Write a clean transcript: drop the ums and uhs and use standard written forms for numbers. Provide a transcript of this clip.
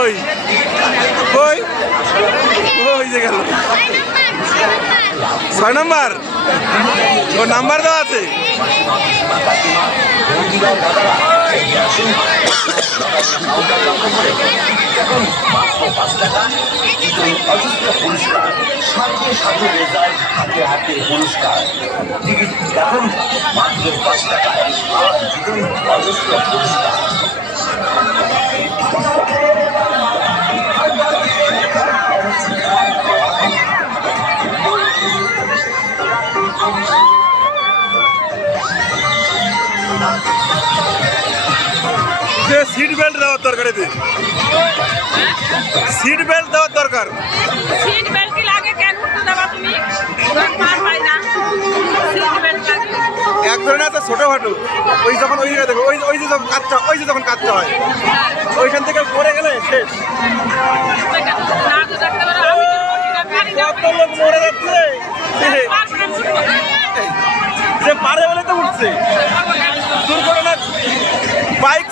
ওই ওই ওই যে গেল 6 নম্বর ও নাম্বার দেওয়া আছে। সাথে রেজাল্ট হাতে হাতে পুরস্কার টিকিট এখন মাত্র 5 টাকায় আর জিতুন অজস্র পুরস্কার। সিট বেল্ট দেওয়ার দরকার, এতে সিট বেল্ট দেওয়ার দরকার। সিট বেল্ট কি লাগে কেন উঠতে দেবা তুমি? পার হয় না সিট বেল্ট লাগে। এক ধরনের আছে ছোট খাটো, ওই যখন ওই দেখো ওই ওই যে যখন কাচ্চা, ওই যে যখন কাচ্চা হয় ওইখান থেকে পড়ে গেলে শেষ। না তো দেখতে পারো আমি তো পারি না। কত লোক মরে যাচ্ছে, যে পারে বলে তো উঠছে। দুর্ঘটনা বাইক